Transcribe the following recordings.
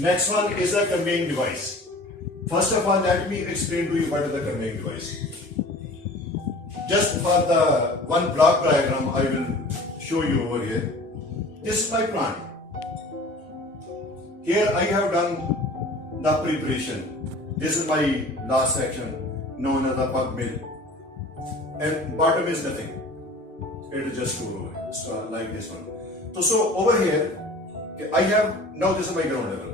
Next one is a conveying device. First of all, let me explain to you what is the conveying device. Just for the one block diagram, I will show you over here. This is my plant. Here I have done the preparation. This is my last section known as the pug mill. And bottom is nothing. It is just stored over here. So like this one. So over here, I have, now this is my ground level.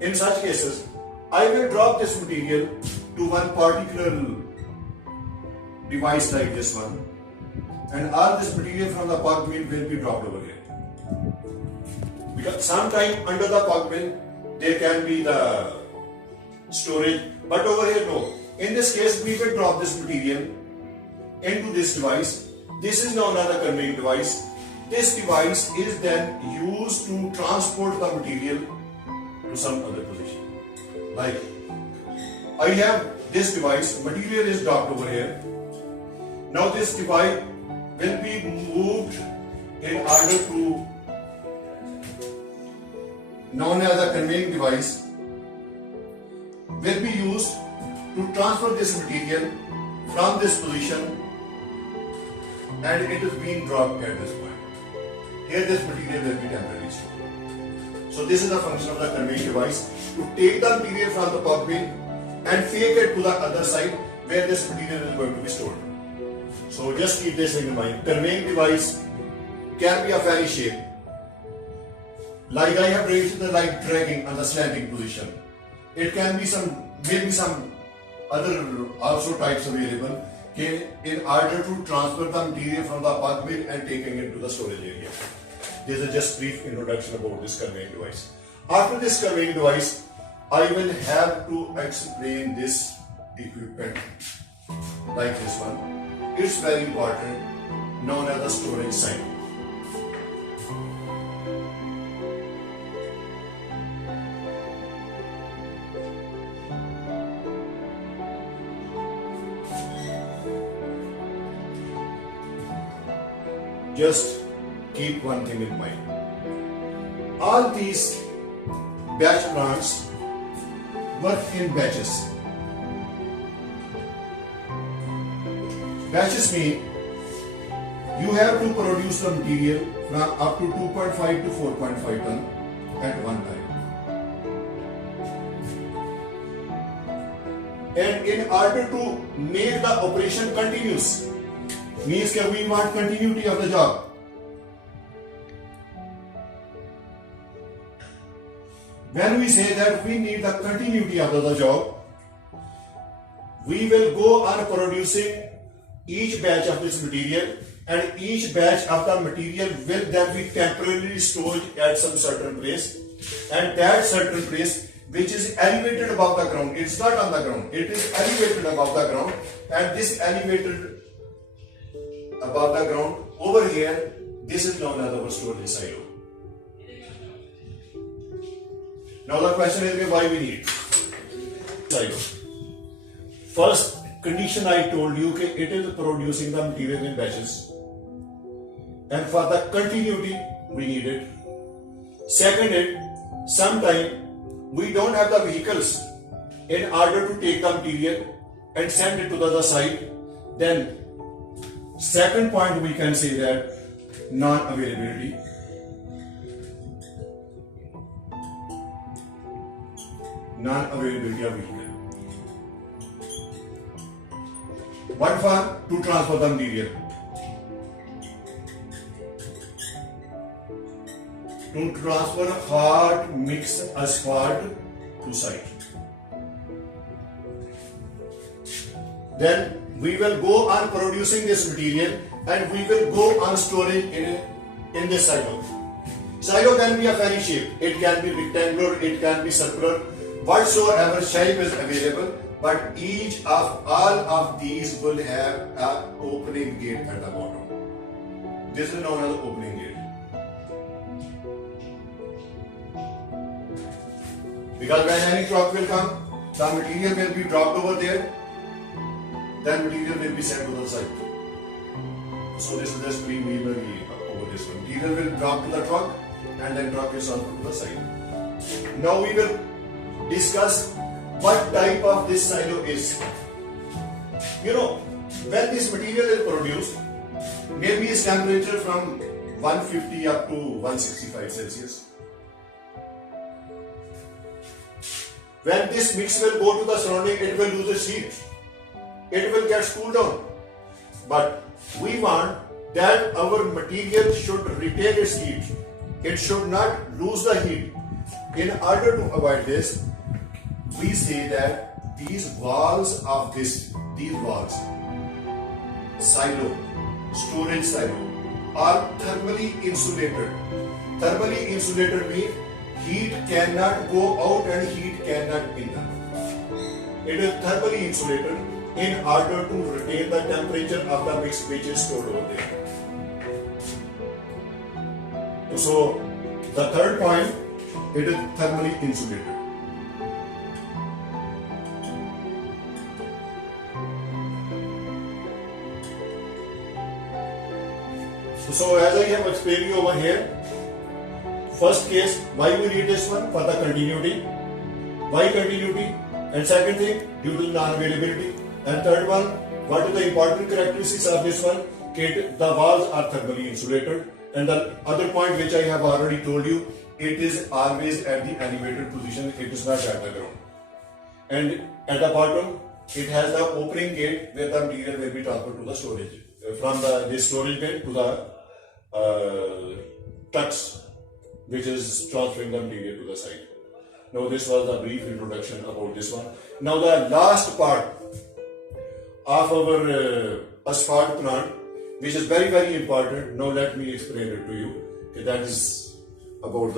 In such cases, I will drop this material to one particular device like this one, and all this material from the pug mill will be dropped over here. Because sometime under the pug mill there can be the storage, but over here no. In this case, we will drop this material into this device. This is known as a conveying device. This device is then used to transport the material to some other position. Like, I have this device, material is dropped over here. Now this device will be moved in order to, known as a conveying device, will be used to transfer this material from this position, and it is being dropped at this point. Here this material will be temporarily stored. So this is the function of the conveying device, to take the material from the pug mill and take it to the other side where this material is going to be stored. So just keep this in mind. Conveying device can be of any shape. Like I have raised the light dragging on the slanting position. It can be maybe some other also types available in order to transfer the material from the pug mill and taking it to the storage area. This is just brief introduction about this conveying device. After this conveying device, I will have to explain this equipment like this one. It's very important, known as the storage silo. Just keep one thing in mind. All these batch plants work in batches. Batches mean you have to produce the material from up to 2.5 to 4.5 ton at one time. And in order to make the operation continuous, means that we want continuity of the job. When we say that we need the continuity of the job, we will go on producing each batch of this material, and each batch of the material will then be temporarily stored at some certain place, and that certain place which is elevated above the ground, it's not on the ground, it is elevated above the ground, and this elevated above the ground over here, this is known as our storage silo. Now the question is why we need silo. First condition I told you that it is producing the material in batches, and for the continuity we need it. Second is, sometime we don't have the vehicles in order to take the material and send it to the other side. Then second point we can say that non-availability. Non-availability of vehicle. What for? To transfer the material. To transfer hard mixed asphalt to site. Then we will go on producing this material and we will go on storing in this silo. Silo can be of any shape. It can be rectangular, it can be circular, whatsoever shape is available, but each of all of these will have an opening gate at the bottom. This is known as the opening gate. Because when any truck will come, the material will be dropped over there, then material will be sent to the site. So this is just over this one. Material will drop to the truck and then truck is transferred to the site. Now we will discuss what type of this silo is. You know, when this material is produced, maybe its temperature from 150 up to 165 Celsius. When this mix will go to the surrounding, it will lose its heat. It will get cooled down. But we want that our material should retain its heat. It should not lose the heat. In order to avoid this, we say that these walls, silo, storage silo, are thermally insulated. Thermally insulated means heat cannot go out and heat cannot enter. It is thermally insulated in order to retain the temperature of the mix which is stored over there. So, the third point, it is thermally insulated. So as I have explained you over here, first case, why we need this one? For the continuity. Why continuity? And second thing, due to non-availability. And third one, what are the important characteristics of this one? The walls are thermally insulated. And the other point which I have already told you, it is always at the elevated position, it is not at the ground. And at the bottom, it has the opening gate where the material will be transferred to the storage. From this storage bin to the trucks, which is transferring the material to the site. Now this was the brief introduction about this one. Now the last part of our asphalt plant, which is very, very important. Now let me explain it to you. Okay, that is about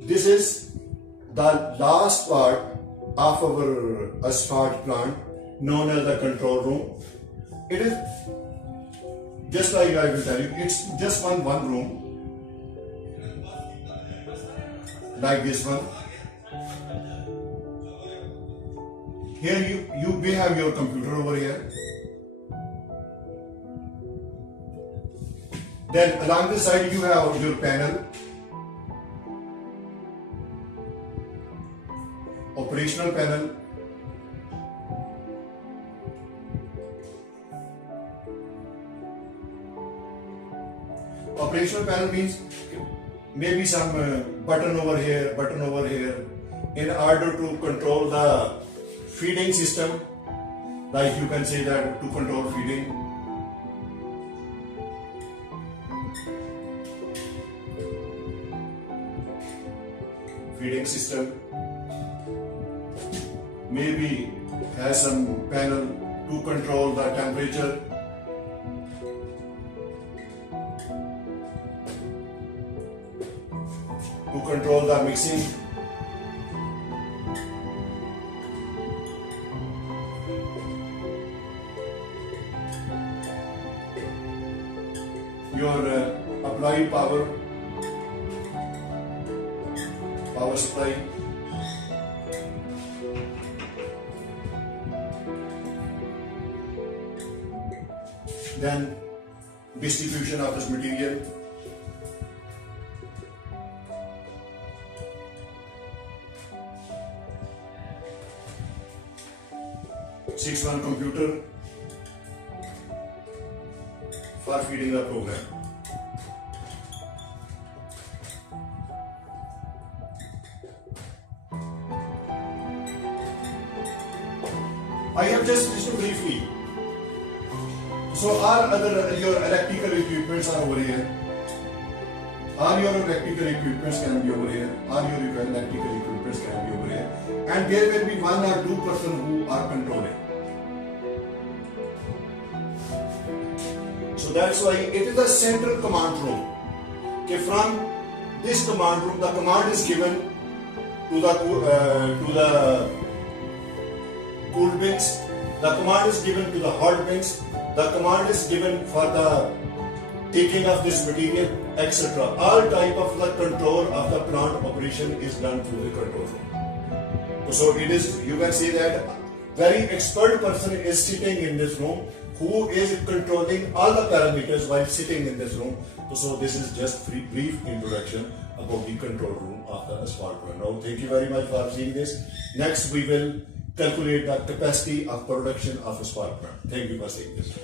this is the last part of our asphalt plant, known as the control room. It is just like I will tell you, it's just one room, like this one. Here you may have your computer over here. Then along the side you have your panel, operational panel. Operational panel means maybe some button over here, in order to control the feeding system, like you can say that to control feeding. Feeding system maybe has some panel to control the temperature. To control the mixing. Your applied power supply. Then distribution of this material. Six-one computer for feeding the program. I have just listed briefly. So all other your electrical equipments are over here. All your electrical equipments can be over here. All your electrical equipments can be over here. And there will be one or two persons who are controlling. So that's why it is a central command room. Okay, from this command room, the command is given to the cool bins. The command is given to the hot bins. The command is given for the taking of this material, etc. All type of the control of the plant operation is done through the control room. So it is, you can say that very expert person is sitting in this room who is controlling all the parameters while sitting in this room. So this is just brief introduction about the control room of the asphalt plant. Now thank you very much for seeing this. Next we will calculate the capacity of production of asphalt plant. Thank you for seeing this.